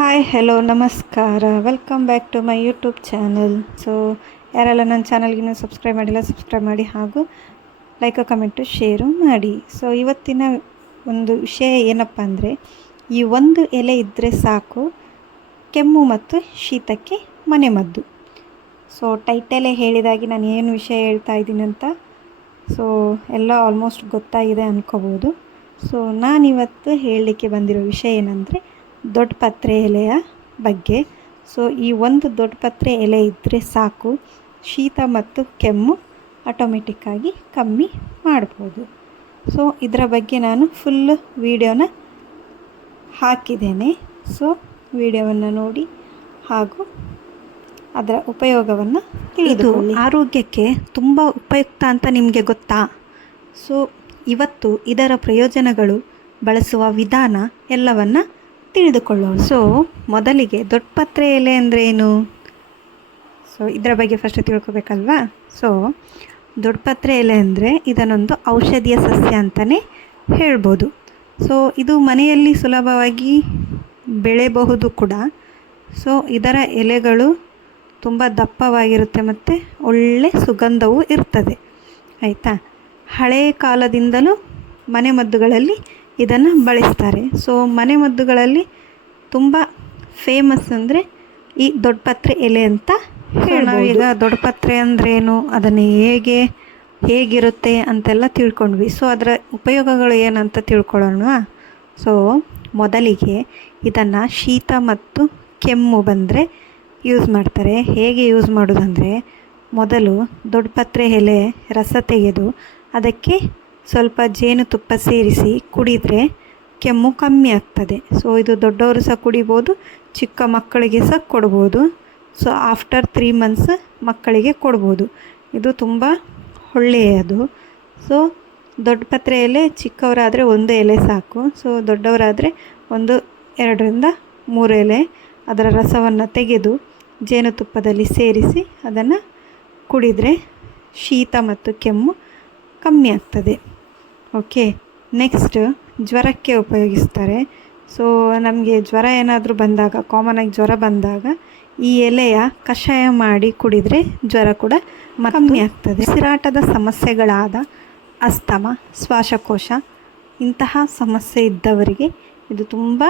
Hi hello ನಮಸ್ಕಾರ, welcome back to my YouTube channel. So ಯಾರೆಲ್ಲ ನನ್ನ ಚಾನಲ್ಗಿನ್ನೂ ಸಬ್ಸ್ಕ್ರೈಬ್ ಮಾಡಿಲ್ಲ ಸಬ್ಸ್ಕ್ರೈಬ್ ಮಾಡಿ, ಹಾಗೂ ಲೈಕ್ ಕಮೆಂಟು ಶೇರು ಮಾಡಿ. ಸೊ ಇವತ್ತಿನ ಒಂದು ವಿಷಯ ಏನಪ್ಪ ಅಂದರೆ, ಈ ಒಂದು ಎಲೆ ಇದ್ದರೆ ಸಾಕು ಕೆಮ್ಮು ಮತ್ತು ಶೀತಕ್ಕೆ ಮನೆಮದ್ದು. ಸೊ ಟೈಟಲೇ ಹೇಳಿದಾಗೆ ನಾನು ಏನು ವಿಷಯ ಹೇಳ್ತಾ ಇದ್ದೀನಿ ಅಂತ ಸೊ ಎಲ್ಲ ಆಲ್ಮೋಸ್ಟ್ ಗೊತ್ತಾಗಿದೆ ಅಂದ್ಕೋಬೋದು. ಸೊ ನಾನಿವತ್ತು ಹೇಳಲಿಕ್ಕೆ ಬಂದಿರೋ ವಿಷಯ ಏನಂದರೆ ದೊಡ್ಡ ಪತ್ರೆ ಎಲೆಯ ಬಗ್ಗೆ. ಸೊ ಈ ಒಂದು ದೊಡ್ಡ ಪತ್ರೆ ಎಲೆ ಇದ್ದರೆ ಸಾಕು ಶೀತ ಮತ್ತು ಕೆಮ್ಮು ಆಟೋಮೆಟಿಕ್ಕಾಗಿ ಕಮ್ಮಿ ಮಾಡ್ಬೋದು. ಸೊ ಇದರ ಬಗ್ಗೆ ನಾನು ಫುಲ್ ವಿಡಿಯೋನ ಹಾಕಿದ್ದೇನೆ. ಸೊ ವಿಡಿಯೋವನ್ನು ನೋಡಿ ಹಾಗೂ ಅದರ ಉಪಯೋಗವನ್ನು ತಿಳಿದುಕೊಳ್ಳಿ. ಆರೋಗ್ಯಕ್ಕೆ ತುಂಬ ಉಪಯುಕ್ತ ಅಂತ ನಿಮಗೆ ಗೊತ್ತಾ? ಸೊ ಇವತ್ತು ಇದರ ಪ್ರಯೋಜನಗಳು, ಬಳಸುವ ವಿಧಾನ ಎಲ್ಲವನ್ನು ತಿಳಿದುಕೊಳ್ಳೋಣ. ಸೊ ಮೊದಲಿಗೆ ದೊಡ್ಡ ಪತ್ರೆ ಎಲೆ ಅಂದರೆ ಏನು? ಸೊ ಇದರ ಬಗ್ಗೆ ಫಸ್ಟ್ ತಿಳ್ಕೊಬೇಕಲ್ವಾ? ಸೊ ದೊಡ್ಡ ಪತ್ರೆ ಎಲೆ ಅಂದರೆ ಇದನ್ನೊಂದು ಔಷಧೀಯ ಸಸ್ಯ ಅಂತಲೇ ಹೇಳ್ಬೋದು. ಸೊ ಇದು ಮನೆಯಲ್ಲಿ ಸುಲಭವಾಗಿ ಬೆಳೆಯಬಹುದು ಕೂಡ. ಸೊ ಇದರ ಎಲೆಗಳು ತುಂಬ ದಪ್ಪವಾಗಿರುತ್ತೆ ಮತ್ತು ಒಳ್ಳೆ ಸುಗಂಧವೂ ಇರ್ತದೆ, ಆಯಿತಾ. ಹಳೆಯ ಕಾಲದಿಂದಲೂ ಮನೆಮದ್ದುಗಳಲ್ಲಿ ಇದನ್ನು ಬಳಸ್ತಾರೆ. ಸೊ ಮನೆಮದ್ದುಗಳಲ್ಲಿ ತುಂಬ ಫೇಮಸ್ ಅಂದರೆ ಈ ದೊಡ್ಡಪತ್ರೆ ಎಲೆ ಅಂತ ಹೇಳಿ. ನಾವೀಗ ದೊಡ್ಡಪತ್ರೆ ಅಂದ್ರೇನು, ಅದನ್ನು ಹೇಗಿರುತ್ತೆ ಅಂತೆಲ್ಲ ತಿಳ್ಕೊಂಡ್ವಿ. ಸೊ ಅದರ ಉಪಯೋಗಗಳು ಏನಂತ ತಿಳ್ಕೊಳ್ಳೋಣ. ಸೊ ಮೊದಲಿಗೆ ಇದನ್ನು ಶೀತ ಮತ್ತು ಕೆಮ್ಮು ಬಂದರೆ ಯೂಸ್ ಮಾಡ್ತಾರೆ. ಹೇಗೆ ಯೂಸ್ ಮಾಡೋದಂದರೆ, ಮೊದಲು ದೊಡ್ಡಪತ್ರೆ ಎಲೆ ರಸ ತೆಗೆದು ಅದಕ್ಕೆ ಸ್ವಲ್ಪ ಜೇನುತುಪ್ಪ ಸೇರಿಸಿ ಕುಡಿದರೆ ಕೆಮ್ಮು ಕಮ್ಮಿ ಆಗ್ತದೆ. ಸೊ ಇದು ದೊಡ್ಡವರು ಸಹ ಕುಡಿಬೋದು, ಚಿಕ್ಕ ಮಕ್ಕಳಿಗೆ ಸಹ ಕೊಡ್ಬೋದು. ಸೊ ಆಫ್ಟರ್ 3 months ಮಕ್ಕಳಿಗೆ ಕೊಡ್ಬೋದು. ಇದು ತುಂಬ ಒಳ್ಳೆಯದು. ಸೊ ದೊಡ್ಡಪತ್ರೆ ಎಲೆ ಚಿಕ್ಕವರಾದರೆ 1 ಎಲೆ ಸಾಕು. ಸೊ ದೊಡ್ಡವರಾದರೆ 2-3 ಎಲೆ ಅದರ ರಸವನ್ನು ತೆಗೆದು ಜೇನುತುಪ್ಪದಲ್ಲಿ ಸೇರಿಸಿ ಅದನ್ನು ಕುಡಿದರೆ ಶೀತ ಮತ್ತು ಕೆಮ್ಮು ಕಮ್ಮಿ ಆಗ್ತದೆ. ಓಕೆ, ನೆಕ್ಸ್ಟ್ ಜ್ವರಕ್ಕೆ ಉಪಯೋಗಿಸ್ತಾರೆ. ಸೊ ನಮಗೆ ಜ್ವರ ಏನಾದರೂ ಬಂದಾಗ, ಕಾಮನಾಗಿ ಜ್ವರ ಬಂದಾಗ ಈ ಎಲೆಯ ಕಷಾಯ ಮಾಡಿ ಕುಡಿದರೆ ಜ್ವರ ಕೂಡ ಕಮ್ಮಿ ಆಗ್ತದೆ. ಉಸಿರಾಟದ ಸಮಸ್ಯೆಗಳಾದ ಅಸ್ತಮ, ಶ್ವಾಸಕೋಶ ಇಂತಹ ಸಮಸ್ಯೆ ಇದ್ದವರಿಗೆ ಇದು ತುಂಬ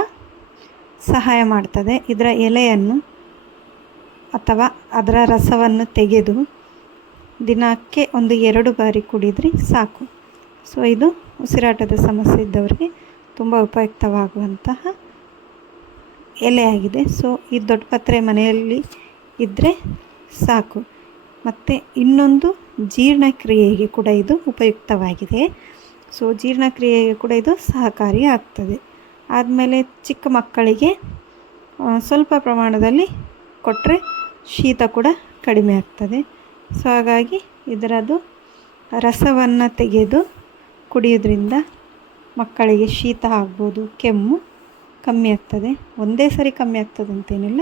ಸಹಾಯ ಮಾಡ್ತದೆ. ಇದರ ಎಲೆಯನ್ನು ಅಥವಾ ಅದರ ರಸವನ್ನು ತೆಗೆದು ದಿನಕ್ಕೆ 1-2 ಬಾರಿ ಕುಡಿದರೆ ಸಾಕು. ಸೊ ಇದು ಉಸಿರಾಟದ ಸಮಸ್ಯೆ ಇದ್ದವರಿಗೆ ತುಂಬ ಉಪಯುಕ್ತವಾಗುವಂತಹ ಎಲೆಯಾಗಿದೆ. ಸೊ ಈ ದೊಡ್ಡಪತ್ರೆ ಮನೆಯಲ್ಲಿ ಇದ್ದರೆ ಸಾಕು. ಮತ್ತು ಇನ್ನೊಂದು ಜೀರ್ಣಕ್ರಿಯೆಗೆ ಕೂಡ ಇದು ಉಪಯುಕ್ತವಾಗಿದೆ. ಸೊ ಜೀರ್ಣಕ್ರಿಯೆಗೆ ಕೂಡ ಇದು ಸಹಕಾರಿ ಆಗ್ತದೆ. ಆದಮೇಲೆ ಚಿಕ್ಕ ಮಕ್ಕಳಿಗೆ ಸ್ವಲ್ಪ ಪ್ರಮಾಣದಲ್ಲಿ ಕೊಟ್ಟರೆ ಶೀತ ಕೂಡ ಕಡಿಮೆ ಆಗ್ತದೆ. ಸೊ ಹಾಗಾಗಿ ಇದರದ್ದು ರಸವನ್ನು ತೆಗೆದು ಕುಡಿಯೋದ್ರಿಂದ ಮಕ್ಕಳಿಗೆ ಶೀತ ಆಗ್ಬೋದು, ಕೆಮ್ಮು ಕಮ್ಮಿ ಆಗ್ತದೆ. ಒಂದೇ ಸರಿ ಕಮ್ಮಿ ಆಗ್ತದೆ ಅಂತೇನಿಲ್ಲ,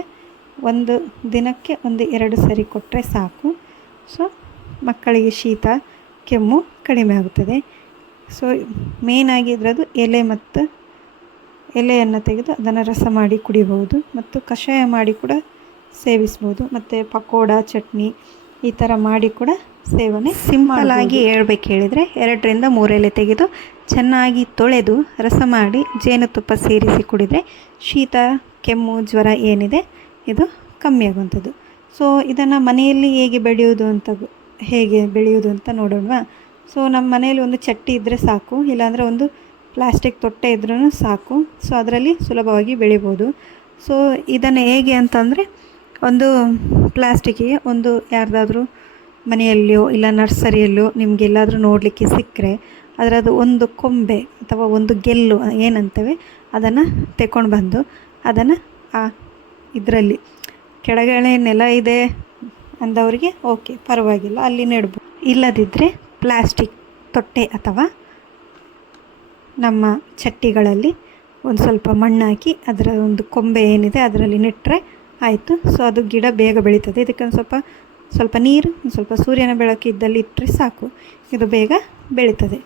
ಒಂದು ದಿನಕ್ಕೆ 1-2 ಸರಿ ಕೊಟ್ಟರೆ ಸಾಕು. ಸೊ ಮಕ್ಕಳಿಗೆ ಶೀತ ಕೆಮ್ಮು ಕಡಿಮೆ ಆಗುತ್ತದೆ. ಸೊ ಮೇಯ್ನಾಗಿ ಇದರದ್ದು ಎಲೆಯನ್ನು ತೆಗೆದು ಅದನ್ನು ರಸ ಮಾಡಿ ಕುಡಿಬಹುದು ಮತ್ತು ಕಷಾಯ ಮಾಡಿ ಕೂಡ ಸೇವಿಸ್ಬೋದು. ಮತ್ತು ಪಕೋಡ, ಚಟ್ನಿ ಈ ಥರ ಮಾಡಿ ಕೂಡ ಸೇವನೆ ಸಿಂಪಲಾಗಿ ಹೇಳ್ಬೇಕು ಹೇಳಿದರೆ 2-3 ಎಲೆ ತೆಗೆದು ಚೆನ್ನಾಗಿ ತೊಳೆದು ರಸ ಮಾಡಿ ಜೇನುತುಪ್ಪ ಸೇರಿಸಿ ಕುಡಿದರೆ ಶೀತ, ಕೆಮ್ಮು, ಜ್ವರ ಏನಿದೆ ಇದು ಕಮ್ಮಿ ಆಗುವಂಥದ್ದು. ಸೊ ಇದನ್ನು ಮನೆಯಲ್ಲಿ ಹೇಗೆ ಬೆಳೆಯೋದು ಅಂತ ನೋಡೋಣವಾ. ಸೊ ನಮ್ಮ ಮನೆಯಲ್ಲಿ ಒಂದು ಚಟ್ಟಿ ಇದ್ದರೆ ಸಾಕು, ಇಲ್ಲಾಂದರೆ ಒಂದು ಪ್ಲಾಸ್ಟಿಕ್ ತೊಟ್ಟೆ ಇದ್ರೂ ಸಾಕು. ಸೊ ಅದರಲ್ಲಿ ಸುಲಭವಾಗಿ ಬೆಳಿಬೋದು. ಸೊ ಇದನ್ನು ಹೇಗೆ ಅಂತಂದರೆ, ಒಂದು ಪ್ಲಾಸ್ಟಿಕ್ಕಿಗೆ ಒಂದು ಯಾರ್ದಾದ್ರೂ ಮನೆಯಲ್ಲಿಯೋ ಇಲ್ಲ ನರ್ಸರಿಯಲ್ಲೋ ನಿಮಗೆಲ್ಲಾದರೂ ನೋಡಲಿಕ್ಕೆ ಸಿಕ್ಕರೆ ಅದರದ್ದು ಒಂದು ಕೊಂಬೆ ಅಥವಾ ಒಂದು ಗೆಲ್ಲು ಏನಂತೇವೆ ಅದನ್ನು ತೆಕೊಂಡು ಬಂದು ಅದನ್ನು ಇದರಲ್ಲಿ ಕೆಳಗಡೆ ನೆಲ ಇದೆ ಅಂದವರಿಗೆ ಓಕೆ, ಪರವಾಗಿಲ್ಲ, ಅಲ್ಲಿ ನೆಡ್ಬೋದು. ಇಲ್ಲದಿದ್ದರೆ ಪ್ಲಾಸ್ಟಿಕ್ ತೊಟ್ಟೆ ಅಥವಾ ನಮ್ಮ ಚಟ್ಟಿಗಳಲ್ಲಿ ಒಂದು ಸ್ವಲ್ಪ ಮಣ್ಣು ಹಾಕಿ ಅದರ ಒಂದು ಕೊಂಬೆ ಏನಿದೆ ಅದರಲ್ಲಿ ನೆಟ್ಟರೆ ಆಯಿತು. ಸೊ ಅದು ಗಿಡ ಬೇಗ ಬೆಳೀತದೆ. ಇದಕ್ಕೆ ಸ್ವಲ್ಪ ನೀರು, ಸ್ವಲ್ಪ ಸೂರ್ಯನ ಬೆಳಕು ಇದ್ದಲ್ಲಿ ಇಟ್ಟರೆ ಸಾಕು, ಇದು ಬೇಗ ಬೆಳೀತದೆ.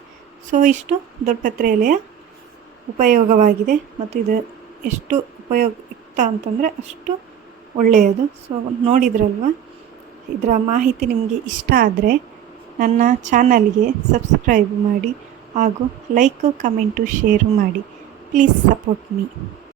ಸೊ ಇಷ್ಟು ದೊಡ್ಡಪತ್ರೆ ಎಲೆಯ ಉಪಯೋಗವಾಗಿದೆ ಮತ್ತು ಇದು ಎಷ್ಟು ಉಪಯುಕ್ತ ಅಂತಂದರೆ ಅಷ್ಟು ಒಳ್ಳೆಯದು. ಸೊ ನೋಡಿದ್ರಲ್ವ, ಇದರ ಮಾಹಿತಿ ನಿಮಗೆ ಇಷ್ಟ ಆದರೆ ನನ್ನ ಚಾನಲ್ಗೆ ಸಬ್ಸ್ಕ್ರೈಬ್ ಮಾಡಿ ಹಾಗೂ ಲೈಕು ಕಮೆಂಟು ಶೇರು ಮಾಡಿ. Please support me.